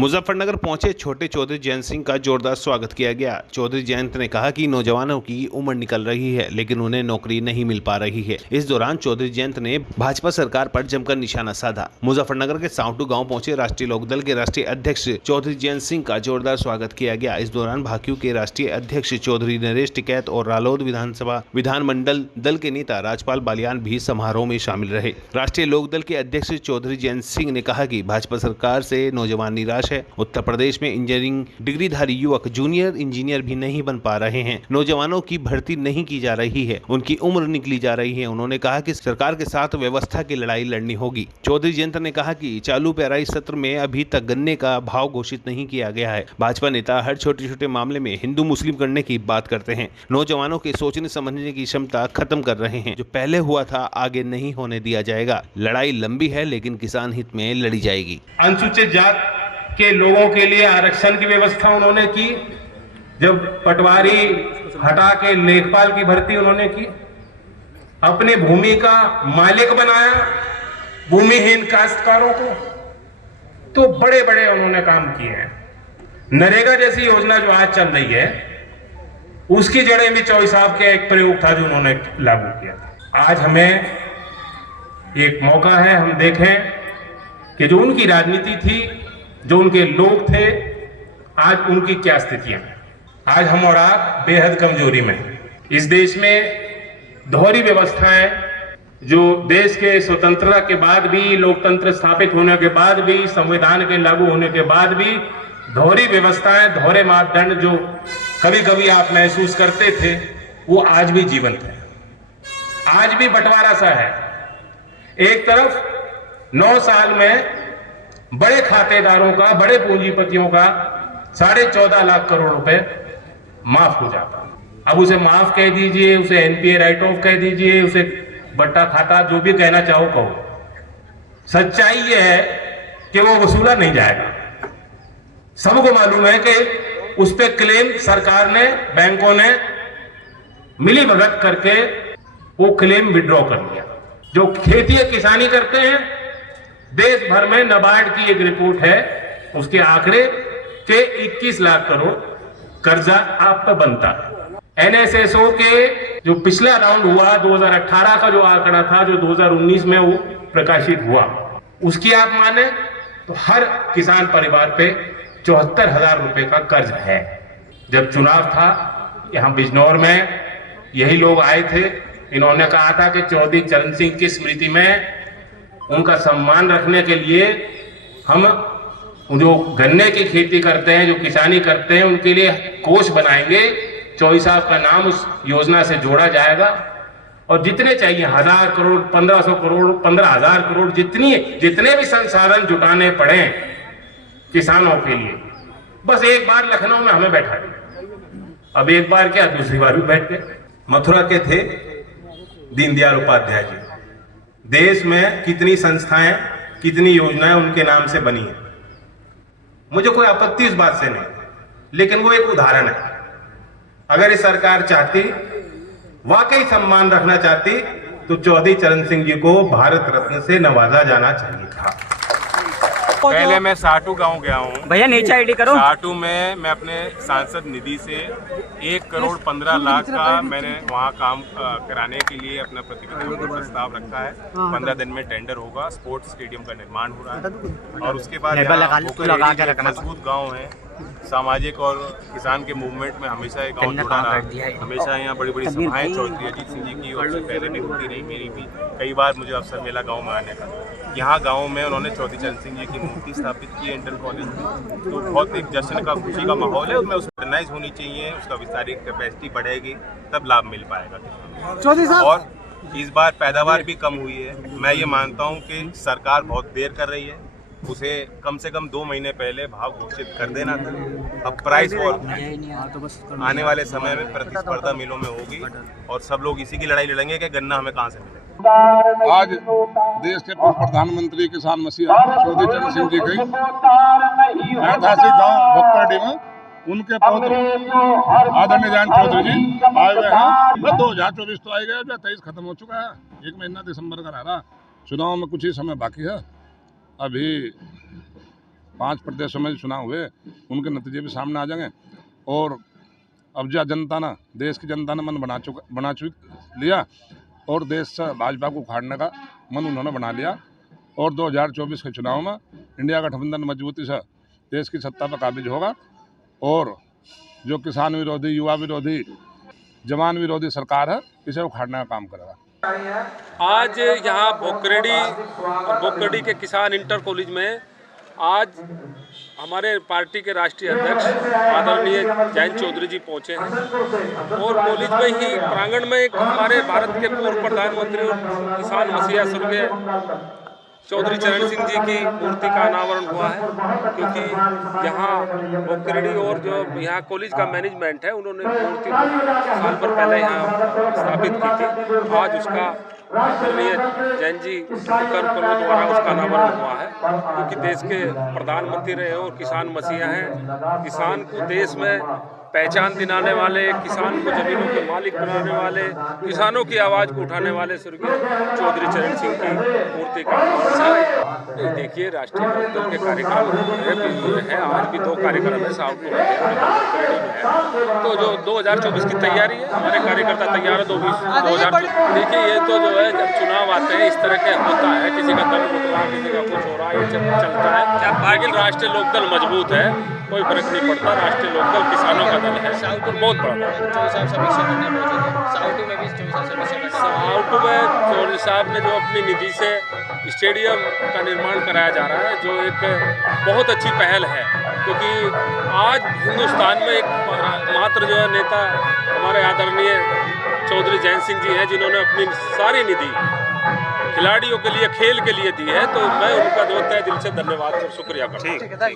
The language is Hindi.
मुजफ्फरनगर पहुंचे छोटे चौधरी जयंत सिंह का जोरदार स्वागत किया गया। चौधरी जयंत ने कहा कि नौजवानों की उम्र निकल रही है लेकिन उन्हें नौकरी नहीं मिल पा रही है। इस दौरान चौधरी जयंत ने भाजपा सरकार पर जमकर निशाना साधा। मुजफ्फरनगर के साउटू गांव पहुंचे राष्ट्रीय लोकदल के राष्ट्रीय अध्यक्ष चौधरी जयंत सिंह का जोरदार स्वागत किया गया। इस दौरान भाकियू के राष्ट्रीय अध्यक्ष चौधरी नरेश टिकैत और रालोद विधानमंडल दल के नेता राजपाल बालियान भी समारोह में शामिल रहे। राष्ट्रीय लोकदल के अध्यक्ष चौधरी जयंत सिंह ने कहा कि भाजपा सरकार से नौजवान निराश है। उत्तर प्रदेश में इंजीनियरिंग डिग्रीधारी युवक जूनियर इंजीनियर भी नहीं बन पा रहे हैं। नौजवानों की भर्ती नहीं की जा रही है, उनकी उम्र निकली जा रही है। उन्होंने कहा कि सरकार के साथ व्यवस्था की लड़ाई लड़नी होगी। चौधरी जयंत ने कहा कि चालू पेराई सत्र में अभी तक गन्ने का भाव घोषित नहीं किया गया है। भाजपा नेता हर छोटे छोटे मामले में हिंदू मुस्लिम करने की बात करते हैं। नौजवानों के सोचने समझने की क्षमता खत्म कर रहे हैं। जो पहले हुआ था आगे नहीं होने दिया जाएगा। लड़ाई लंबी है लेकिन किसान हित में लड़ी जाएगी। अनुसूचित जात के लोगों के लिए आरक्षण की व्यवस्था उन्होंने की। जब पटवारी हटा के लेखपाल की भर्ती उन्होंने की। अपने भूमि का मालिक बनाया भूमिहीन काश्तकारों को। तो बड़े बड़े उन्होंने काम किए हैं। नरेगा जैसी योजना जो आज चल रही है उसकी जड़ें भी चौधरी साहब के एक प्रयोग था जो उन्होंने लागू किया था। आज हमें एक मौका है, हम देखें कि जो उनकी राजनीति थी, जो उनके लोग थे, आज उनकी क्या स्थितियां हैं। आज हम और आप बेहद कमजोरी में हैं। इस देश में दोहरी व्यवस्थाएं, जो देश के स्वतंत्रता के बाद भी, लोकतंत्र स्थापित होने के बाद भी, संविधान के लागू होने के बाद भी दोहरी व्यवस्थाएं, दोहरे मापदंड जो कभी कभी आप महसूस करते थे, वो आज भी जीवंत है। आज भी बंटवारा सा है। एक तरफ 9 साल में बड़े खातेदारों का, बड़े पूंजीपतियों का 14.5 लाख करोड़ रुपए माफ हो जाता। अब उसे माफ कह दीजिए, उसे एनपीए राइट ऑफ कह दीजिए, उसे बट्टा खाता, जो भी कहना चाहो कहो। सच्चाई यह है कि वो वसूला नहीं जाएगा। सबको मालूम है कि उस पर क्लेम सरकार ने, बैंकों ने मिली भगत करके वो क्लेम विड्रॉ कर लिया। जो खेती किसानी करते हैं, देश भर में नाबार्ड की एक रिपोर्ट है, उसके आंकड़े के 21 लाख करोड़ कर्जा आप पर बनता है। एनएसएसओ के जो पिछला राउंड हुआ 2018 का जो आंकड़ा था, जो 2019 में वो प्रकाशित हुआ, उसकी आप माने तो हर किसान परिवार पे 74,000 रुपए का कर्ज है। जब चुनाव था यहां बिजनौर में, यही लोग आए थे। इन्होंने कहा था कि चौधरी चरण सिंह की स्मृति में उनका सम्मान रखने के लिए हम जो गन्ने की खेती करते हैं, जो किसानी करते हैं, उनके लिए कोष बनाएंगे। चौधरी साहब का नाम उस योजना से जोड़ा जाएगा और जितने चाहिए 1000 करोड़, 1500 करोड़, 15,000 करोड़, जितने भी संसाधन जुटाने पड़े किसानों के लिए, बस एक बार लखनऊ में हमें बैठा दिया। अब एक बार क्या, दूसरी बार भी बैठ गए। मथुरा के थे दीनदयाल उपाध्याय जी। देश में कितनी संस्थाएं, कितनी योजनाएं उनके नाम से बनी है। मुझे कोई आपत्ति इस बात से नहीं, लेकिन वो एक उदाहरण है। अगर ये सरकार चाहती, वाकई सम्मान रखना चाहती, तो चौधरी चरण सिंह जी को भारत रत्न से नवाजा जाना चाहिए था। पहले मैं साटू गांव गया हूँ। भैया नीचे आईडी करो। साटू में मैं अपने सांसद निधि से 1 करोड़ 15 लाख का मैंने वहाँ काम कराने के लिए अपना प्रतिनिधित्व प्रस्ताव रखा है। 15 दिन में टेंडर होगा। स्पोर्ट्स स्टेडियम का निर्माण हो रहा है। और उसके बाद मजबूत गाँव है, सामाजिक और किसान के मूवमेंट में हमेशा ये गाँव जुड़ा रहा है। हमेशा यहाँ बड़ी बड़ी सभाएं चौधरी अजीत सिंह जी की और से पहले भी होती रही, मेरी भी कई बार मुझे अवसर मिला गाँव में आने का। यहाँ गांव में उन्होंने चौधरी चरण सिंह जी की मूर्ति स्थापित की है इंटर कॉलेज में। तो बहुत एक जश्न का, खुशी का माहौल है। उसमें मॉडर्नाइज होनी चाहिए, उसका विस्तारित कैपेसिटी बढ़ेगी, तब लाभ मिल पाएगा चौधरी साहब। और इस बार पैदावार भी कम हुई है। मैं ये मानता हूँ कि सरकार बहुत देर कर रही है। उसे कम से कम 2 महीने पहले भाव घोषित कर देना था। अब प्राइस वॉर आने वाले समय में प्रतिस्पर्धा मिलों में होगी और सब लोग इसी की लड़ाई लड़ेंगे कि गन्ना हमें कहाँ से मिले। आज देश के पूर्व प्रधानमंत्री किसान मसीहा चौधरी चरण सिंह जी के ऐतिहासिक गांव भक्तरडी में उनके पौत्र आदरणीय जयंत चौधरी जी आए हुए हैं। 2024 तो आ गया, 2023 खत्म हो चुका है। 1 महीना दिसंबर का रह रहा। चुनाव में कुछ ही समय बाकी है। अभी 5 प्रदेशों में चुनाव हुए, उनके नतीजे भी सामने आ जाएंगे। और अब जो जनता ना, देश की जनता ने मन बना लिया और देश से भाजपा को उखाड़ने का मन उन्होंने बना लिया। और 2024 के चुनाव में इंडिया गठबंधन मजबूती से देश की सत्ता पर काबिज होगा और जो किसान विरोधी, युवा विरोधी, जवान विरोधी सरकार है, इसे उखाड़ने का काम करेगा। आज यहाँ बोकरेडी के किसान इंटर कॉलेज में आज हमारे पार्टी के राष्ट्रीय अध्यक्ष आदरणीय जयंत चौधरी जी पहुँचे हैं और कॉलेज में ही प्रांगण में एक हमारे भारत के पूर्व प्रधानमंत्री और किसान मसीहा स्वर्गीय चौधरी चरण सिंह जी की मूर्ति का अनावरण हुआ है, क्योंकि यहाँ बोकरेडी और जो यहाँ कॉलेज का मैनेजमेंट है उन्होंने मूर्ति साल भर पहले यहाँ स्थापित की थी। आज उसका आदरणीय जैन जी द्वारा उसका अनावरण हुआ है, क्योंकि देश के प्रधानमंत्री रहे और किसान मसीहा हैं। किसान को देश में पहचान दिलाने वाले, किसान को जमीनों के मालिक बनाने वाले, किसानों की आवाज़ को उठाने वाले स्वर्गीय चौधरी चरण सिंह की मूर्ति का देखिए राष्ट्रीय लोकदल के कार्यक्रम है। आज भी 2 कार्यक्रम है, साउथ में है। तो जो 2024 की तैयारी है, हमारे कार्यकर्ता तैयार है। 2024 देखिए, ये तो जो है जब चुनाव आते हैं इस तरह के होता है, किसी का दल बुतला, किसी का कुछ हो रहा है, चलता है। लेकिन राष्ट्रीय लोकदल मजबूत है, कोई फर्क नहीं पड़ता। राष्ट्रीय लोकदल किसानों का दल है, बहुत बड़ा। साउथ में चौधरी साहब ने जो अपनी निधि से स्टेडियम का निर्माण कराया जा रहा है, जो एक बहुत अच्छी पहल है, क्योंकि आज हिंदुस्तान में एक मात्र जो है नेता हमारे आदरणीय चौधरी जयंत सिंह जी हैं, जिन्होंने अपनी सारी निधि खिलाड़ियों के लिए, खेल के लिए दी है। तो मैं उनका जो है दिल से धन्यवाद और शुक्रिया करता हूँ।